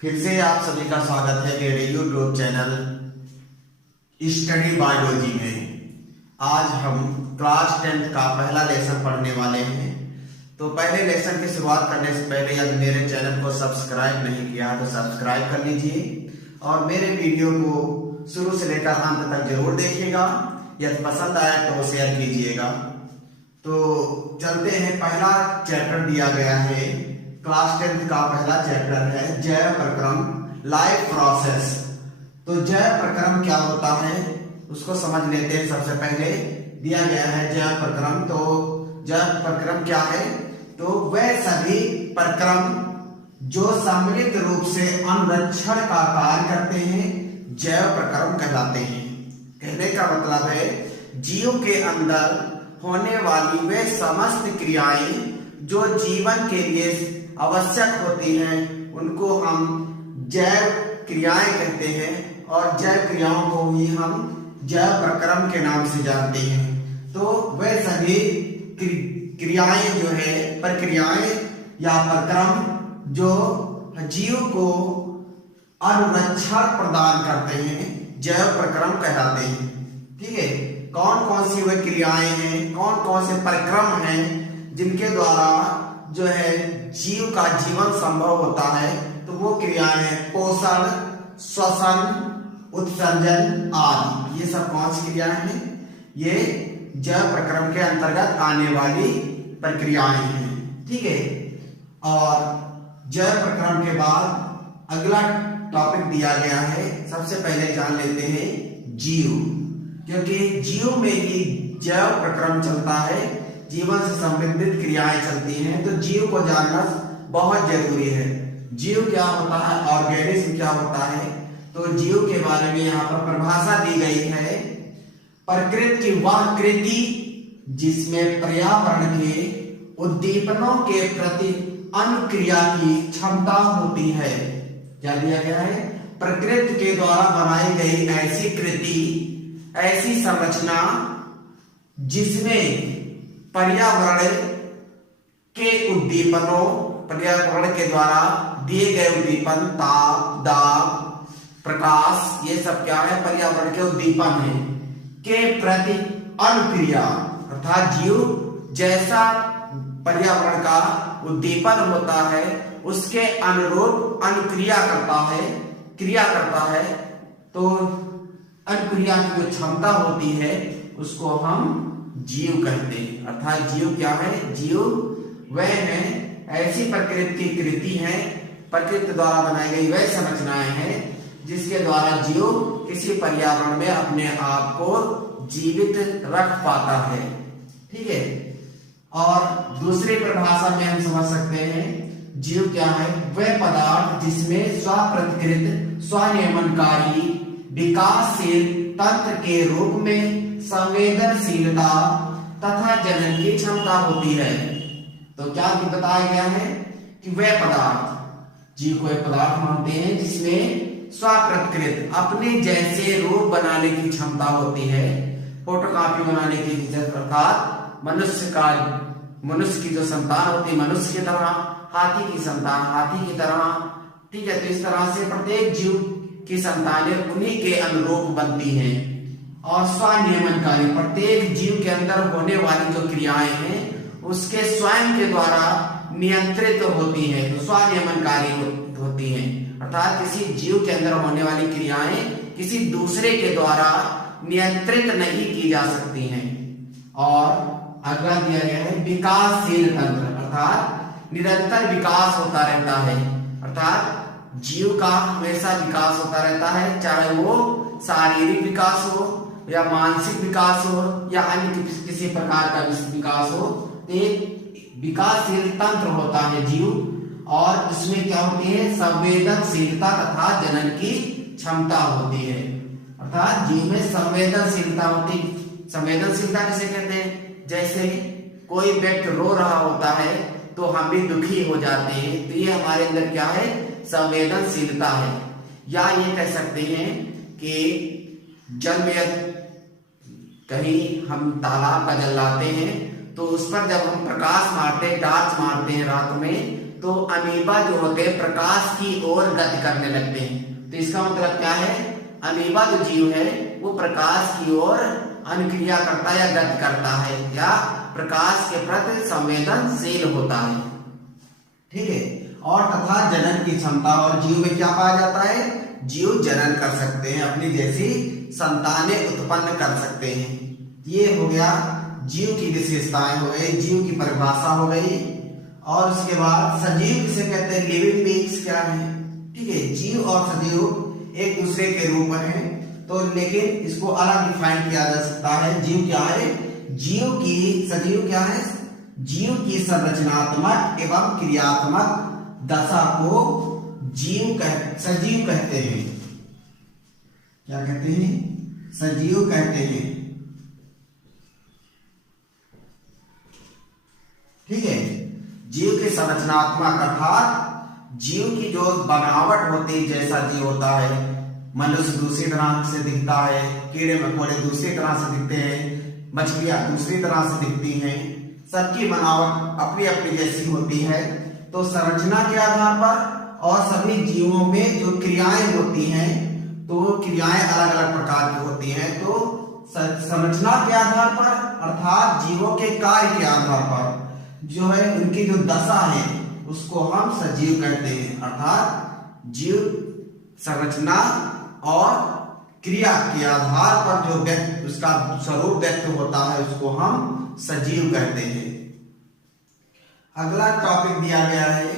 फिर से आप सभी का स्वागत है मेरे यूट्यूब चैनल स्टडी बायोलॉजी में। आज हम क्लास 10 का पहला लेसन पढ़ने वाले हैं। तो पहले लेसन की शुरुआत करने से पहले यदि मेरे चैनल को सब्सक्राइब नहीं किया तो सब्सक्राइब कर लीजिए और मेरे वीडियो को शुरू से लेकर अंत तक जरूर देखिएगा। यदि पसंद आए तो शेयर कीजिएगा। तो चलते हैं, पहला चैप्टर दिया गया है, क्लास 10 का पहला चैप्टर है जैव प्रक्रम, लाइफ प्रोसेस। तो जैव प्रक्रम क्या होता है उसको समझ लेते हैं। सबसे पहले दिया गया है जैव प्रक्रम। तो जैव प्रक्रम क्या है? तो वह सभी प्रक्रम जो सम्मिलित रूप से अनुरक्षण का कार्य करते हैं जैव प्रक्रम कहलाते हैं। कहने का मतलब है जीव के अंदर होने वाली वे समस्त क्रियाएं जो जीवन के लिए आवश्यक होती हैं उनको हम जैव क्रियाएं कहते हैं और जैव क्रियाओं को ही हम जैव प्रक्रम के नाम से जानते हैं। तो वे सभी क्रियाएं जो है, प्रक्रियाएं या प्रक्रम जो जीव को अनुरक्षण प्रदान करते हैं जैव प्रक्रम कहलाते हैं। ठीक है, कौन कौन सी वे क्रियाएं हैं, कौन कौन से प्रक्रम हैं जिनके द्वारा जो है जीव का जीवन संभव होता है। तो वो क्रियाएं हैं पोषण, श्वसन, उत्सर्जन आदि। ये सब कौन सी क्रियाएं हैं? ये जैव प्रक्रम के अंतर्गत आने वाली प्रक्रियाएं हैं। ठीक है, और जैव प्रक्रम के बाद अगला टॉपिक दिया गया है। सबसे पहले जान लेते हैं जीव, क्योंकि जीव में ही जैव प्रक्रम चलता है, जीवन से संबंधित क्रियाएं चलती हैं। तो जीव को जानना बहुत जरूरी है। जीव क्या होता है, ऑर्गेनिज्म क्या होता है। तो जीव के बारे में यहाँ पर परिभाषा दी गई है, प्रकृति की वह कृति जिसमें पर्यावरण के उद्दीपनों के प्रति अनुक्रिया की क्षमता होती है। क्या दिया गया है? प्रकृति के द्वारा बनाई गई ऐसी कृति, ऐसी संरचना जिसमें पर्यावरण के उद्दीपनों, पर्यावरण के द्वारा दिए गए उद्दीपन, ताप, दाब, प्रकाश, ये सब क्या है? पर्यावरण के उद्दीपन है के प्रति अनुक्रिया, अर्थात जीव जैसा पर्यावरण का उद्दीपन होता है उसके अनुरूप अनुक्रिया करता है, क्रिया करता है। तो अनुक्रिया की जो क्षमता होती है उसको हम जीव कहते हैं। अर्थात जीव क्या है? जीव वह है ऐसी प्रकृति की कृति है, प्रकृति द्वारा बनाई गई वह संरचनाएं हैं जिसके द्वारा जीव किसी पर्यावरण में अपने आप को जीवित रख पाता है। ठीक है, और दूसरी परिभाषा में हम समझ सकते हैं जीव क्या है? वह पदार्थ जिसमें स्वप्रतिकृत, स्वनियमनकारी, विकासशील तंत्र के रूप में संवेदनशीलता तथा जनन की क्षमता होती है। तो क्या बताया गया है कि वह पदार्थ, जीव को एक पदार्थ मानते हैं जिसमें स्वप्रतिकृत, अपने जैसे रूप बनाने की क्षमता होती है, फोटोकॉपी बनाने की, अर्थात मनुष्य की जो संतान होती है मनुष्य की तरह, हाथी की संतान हाथी की तरह। ठीक है, तो इस तरह से प्रत्येक जीव की संतानें उन्हीं के अनुरूप बनती हैं। और स्वनियमनकारी, प्रत्येक जीव के अंदर होने वाली जो क्रियाएं हैं उसके स्वयं के द्वारा नियंत्रित होती हैं, तो स्वनियमनकारी होती हैं। अर्थात किसी जीव के अंदर होने वाली क्रियाएं किसी दूसरे के द्वारा नियंत्रित नहीं की जा सकती हैं। और अगला दिया गया है विकासशील तंत्र, अर्थात निरंतर विकास होता रहता है। अर्थात जीव का हमेशा विकास होता रहता है, चाहे वो शारीरिक विकास हो या मानसिक विकास हो या अन्य किसी प्रकार का विकास हो। एक विकासशील तंत्र होता है जीव, और उसमें क्या होती है? संवेदनशीलता तथा जनन की क्षमता होती है। अर्थात जीव में संवेदनशीलता होती। संवेदनशीलता किसे कहते हैं? जैसे कोई व्यक्ति रो रहा होता है तो हम भी दुखी हो जाते हैं, तो ये हमारे अंदर क्या है? संवेदनशीलता है। या ये कह सकते हैं कि जल में कहीं हम तालाब का जल लाते हैं तो उस पर जब हम प्रकाश मारते हैं, टॉर्च मारते हैं रात में, तो अमीबा जो होते हैं प्रकाश की ओर गति करने लगते हैं। तो इसका मतलब क्या है, अमीबा जो जीव है वो प्रकाश की ओर अनुक्रिया करता है या गति करता है या प्रकाश के प्रति संवेदनशील होता है। ठीक है। और तथा जनन की क्षमता, और जीव में क्या पाया जाता है, जीव जनन कर सकते हैं, अपनी जैसी संतानें उत्पन्न कर सकते हैं। ये हो गया जीव की विशेषताएं हो गई, जीव की परिभाषा हो गई। और उसके बाद सजीव किसे कहते हैं, लिविंग बीइंग्स क्या है। ठीक है, जीव और सजीव एक दूसरे के रूप में है, तो लेकिन इसको अलग डिफाइन किया जा सकता है। जीव क्या है, सजीव क्या है, जीव की संरचनात्मक एवं क्रियात्मक दशा को सजीव कहते हैं। क्या कहते हैं, सजीव कहते हैं। ठीक है, जीव के संरचनात्मक अर्थात जीव की जो बनावट होती है, जैसा जीव होता है, मनुष्य दूसरी तरह से दिखता है, कीड़े मकोड़े दूसरी तरह से दिखते हैं, मछलियां दूसरी तरह से दिखती हैं, सबकी बनावट अपनी अपनी जैसी होती है। तो संरचना के आधार पर और सभी जीवों में जो क्रियाएं होती हैं, तो क्रियाएं अलग अलग प्रकार की होती हैं। तो संरचना के आधार पर अर्थात जीवों के कार्य के आधार पर जो है उनकी जो दशा है उसको हम सजीव कहते हैं। अर्थात जीव संरचना और क्रिया के आधार पर जो व्यक्त उसका स्वरूप व्यक्त होता है उसको हम सजीव कहते हैं। अगला टॉपिक दिया गया है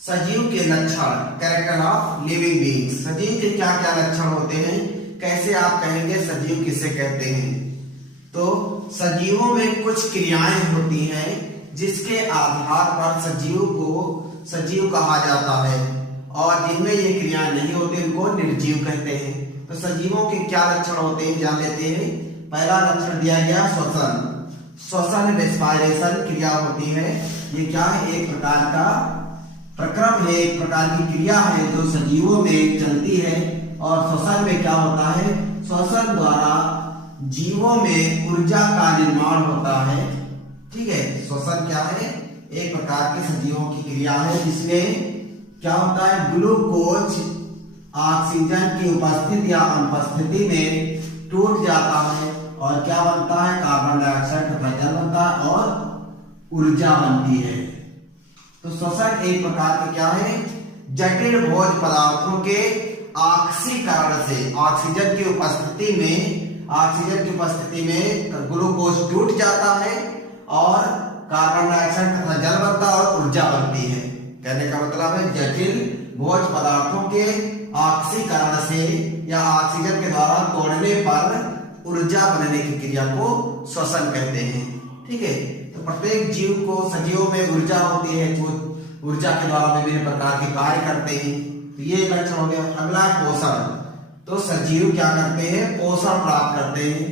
सजीव के लक्षण, कैरेक्टर ऑफ लिविंग बीइंग्स। सजीव के क्या क्या लक्षण होते हैं, कैसे आप कहेंगे सजीव किसे कहते हैं। तो सजीवों में कुछ क्रियाएं होती हैं जिसके आधार पर सजीव को सजीव कहा जाता है, और जिनमें ये क्रियाएं नहीं होती उनको निर्जीव कहते हैं। तो सजीवों के क्या लक्षण होते हैं जान लेते हैं। पहला लक्षण दिया गया श्वसन रेस्पिरेशन क्रिया होती है। ये क्या है, एक प्रकार का प्रक्रम है, एक प्रकार की क्रिया है जो सजीवों में चलती है। और श्वसन में क्या होता है, श्वसन द्वारा जीवों में ऊर्जा का निर्माण होता है। ठीक है, श्वसन क्या है, एक प्रकार की सजीवों की क्रिया है जिसमें क्या होता है, ग्लूकोज ऑक्सीजन की उपस्थिति या अनुपस्थिति में टूट जाता है और क्या बनता है, कार्बन डाइऑक्साइड तथा जल बनता है और ऊर्जा बनती है। तो श्वसन एक प्रकार के क्या है, जटिल भोज्य पदार्थों के ऑक्सीकरण से ऑक्सीजन की उपस्थिति में ग्लूकोज टूट जाता है और कार्बन डाइऑक्साइड तथा जल बनता है और ऊर्जा बनती है। कहने का मतलब है जटिल भोज्य पदार्थों के ऑक्सीकरण से या ऑक्सीजन के द्वारा तोड़ने पर ऊर्जा बनने की क्रिया को श्वसन कहते हैं। ठीक है, तो प्रत्येक जीव को सजीवों में ऊर्जा होती है जो ऊर्जा के द्वारा विभिन्न प्रकार के कार्य करते हैं। तो ये लक्षण हो गया। अगला पोषण, तो सजीव क्या करते हैं, पोषण प्राप्त करते हैं।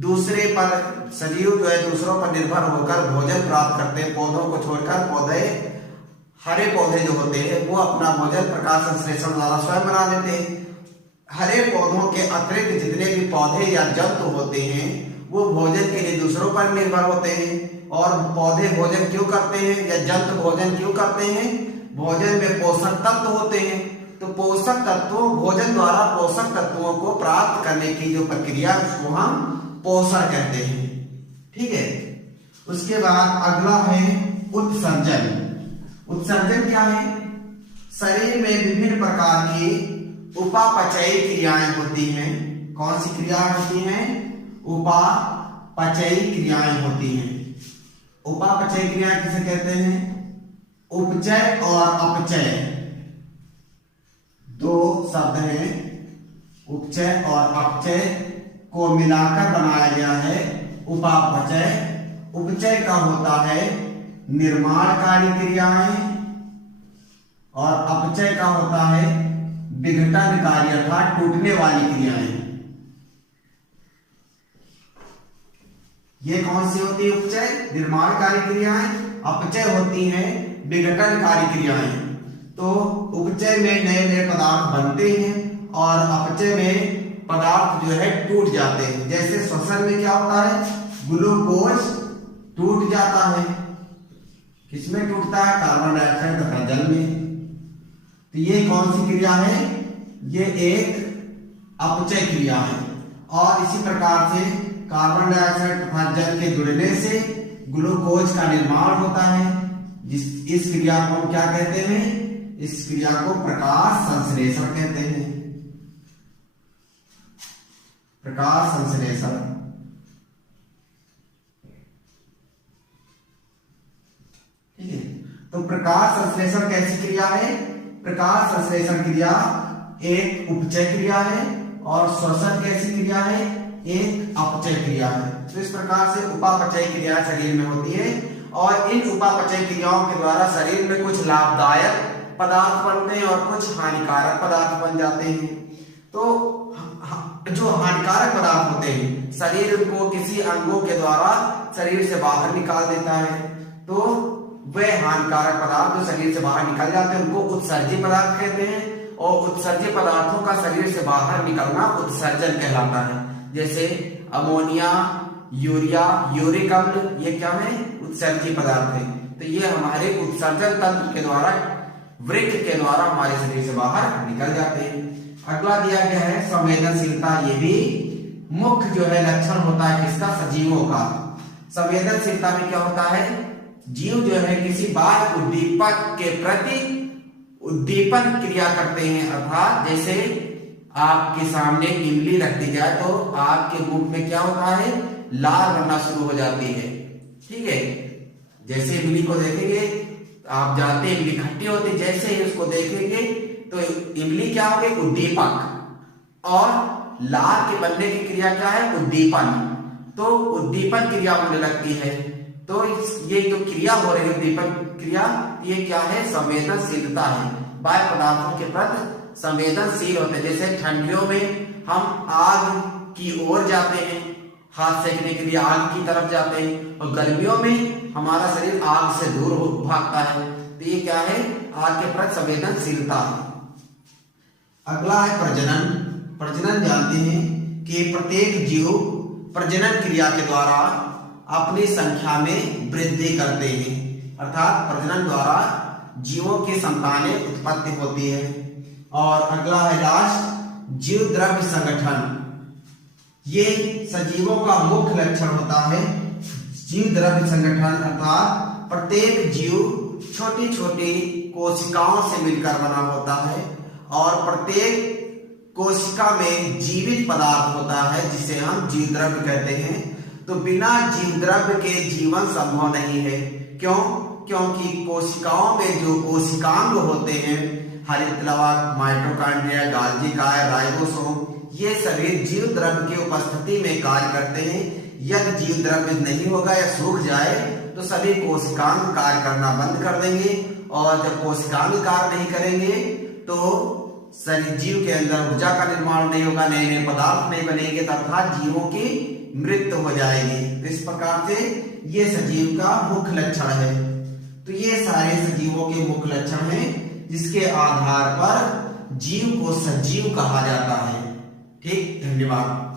दूसरे पर सजीव जो है दूसरों पर निर्भर होकर भोजन प्राप्त करते हैं। पौधों को छोड़कर पौधे, हरे पौधे जो होते हैं वो अपना भोजन प्रकाश संश्लेषण द्वारा स्वयं बना लेते हैं। हरे पौधों के अतिरिक्त जितने भी पौधे या जंतु होते हैं वो भोजन के लिए दूसरों पर निर्भर होते हैं। और पौधे भोजन क्यों करते हैं या जंतु भोजन क्यों करते हैं, भोजन में पोषक तत्व होते हैं। तो पोषक तत्वों, भोजन द्वारा पोषक तत्वों को प्राप्त करने की जो प्रक्रिया उसको हम पोषण कहते हैं। ठीक है, उसके बाद अगला है उत्सर्जन। उत्सर्जन क्या है, शरीर में विभिन्न प्रकार की उपापचयी क्रियाएं होती हैं। कौन सी क्रियाएं होती हैं, उपापचयी क्रियाएं होती हैं। उपापचयी क्रियाएं किसे कहते हैं, उपचय और अपचय दो शब्द हैं। उपचय और अपचय को मिलाकर बनाया गया है उपापचय। उपचय का होता है निर्माणकारी क्रियाएं और अपचय का होता है विघटनकारी अर्थात टूटने वाली क्रियाएं। ये कौन सी होती है, उपचय निर्माणकारी क्रियाएं, अपचय होती हैं विघटनकारी क्रियाएं। तो उपचय में नए नए पदार्थ बनते हैं और अपचय में पदार्थ जो है टूट जाते हैं। जैसे श्वसन में क्या होता है, ग्लूकोज टूट जाता है, किसमें टूटता है? कार्बन डाइऑक्साइड तथा जल में। तो ये कौन सी क्रिया है? ये एक अपचय क्रिया है। और इसी प्रकार से कार्बन डाइऑक्साइड तथा जल के जुड़ने से ग्लूकोज का निर्माण होता है। इस क्रिया को हम क्या कहते हैं? इस क्रिया को प्रकाश संश्लेषण कहते हैं। प्रकाश संश्लेषण। ठीक है, तो प्रकाश संश्लेषण कैसी क्रिया है? प्रकाश संश्लेषण क्रिया एक उपचय क्रिया है और श्वसन कैसी क्रिया है? एक अपचय क्रिया है। तो इस प्रकार से उपापचय क्रिया शरीर में होती है और इन उपापचय क्रियाओं के द्वारा शरीर में कुछ लाभदायक पदार्थ बनते हैं और कुछ हानिकारक पदार्थ बन जाते हैं। तो जो हानिकारक पदार्थ होते हैं शरीर उनको किसी अंगों के द्वारा शरीर से बाहर निकाल देता है। तो वे हानिकारक पदार्थ जो शरीर से बाहर निकल जाते हैं उनको उत्सर्जी पदार्थ कहते हैं और उत्सर्जी पदार्थों का शरीर से बाहर निकलना उत्सर्जन कहलाता है। जैसे अमोनिया, यूरिया, यूरिक अम्ल, ये क्या है? उत्सर्जी पदार्थ है। तो ये हमारे उत्सर्जन तंत्र के द्वारा, वृक्क के द्वारा हमारे शरीर से बाहर निकल जाते हैं। अगला दिया गया है संवेदनशीलता। ये भी मुख्य जो है लक्षण होता है किसका? सजीवों का। संवेदनशीलता में क्या होता है? जीव जो है किसी बाह्य उद्दीपक के प्रति उद्दीपन क्रिया करते हैं। अर्थात जैसे आपके सामने इमली रख दी जाए तो आपके मुख में क्या होता है? लार बनना शुरू हो जाती है। ठीक है, जैसे इमली को देखेंगे आप जानते हैं इमली खट्टी होती है, जैसे ही उसको देखेंगे तो इमली क्या हो गई? उद्दीपक। और लार के बनने की क्रिया क्या है? उद्दीपन। तो उद्दीपन क्रिया होने लगती है। तो ये जो क्रिया हो रही है उद्दीपन क्रिया, ये क्या है? संवेदनशीलता है। बाह्य पदार्थों के प्रति संवेदनशील होते हैं। जैसे ठंडियों में हम आग की ओर जाते हैं, हाथ सेकने के लिए आग की तरफ जाते हैं, और गर्मियों में हमारा शरीर आग से दूर भागता है। तो ये क्या है? आग के प्रति संवेदनशीलता है। अगला है प्रजनन। प्रजनन जानते हैं कि प्रत्येक जीव प्रजनन क्रिया के द्वारा अपनी संख्या में वृद्धि करते हैं। अर्थात प्रजनन द्वारा जीवों की संतानें उत्पत्ति होती है। और अगला है लास्ट जीव द्रव्य संगठन। ये सजीवों का मुख्य लक्षण होता है जीव द्रव्य संगठन। अर्थात प्रत्येक जीव छोटी छोटी कोशिकाओं से मिलकर बना होता है और प्रत्येक कोशिका में जीवित पदार्थ होता है जिसे हम जीव द्रव्य कहते हैं। तो बिना जीव द्रव्य के जीवन संभव नहीं है। क्यों? क्योंकि कोशिकाओं में जो कोशिकांग होते हैं, हरित लवक, माइटोकॉन्ड्रिया, गाल्गी काय, राइबोसोम, ये सभी जीव द्रव्य की उपस्थिति में कार्य करते हैं। यदि जीव द्रव्य नहीं होगा या सूख जाए तो सभी कोशिकांग कार्य करना बंद कर देंगे, और जब कोशिकांग कार्य नहीं करेंगे तो शरीर जीव के अंदर ऊर्जा का निर्माण नहीं होगा, नए नए पदार्थ नहीं बनेंगे, अर्थात जीवों की मृत्यु हो जाएगी। तो इस प्रकार से ये सजीव का मुख्य लक्षण है। तो ये सारे सजीवों के मुख्य लक्षण हैं जिसके आधार पर जीव को सजीव कहा जाता है। ठीक, धन्यवाद।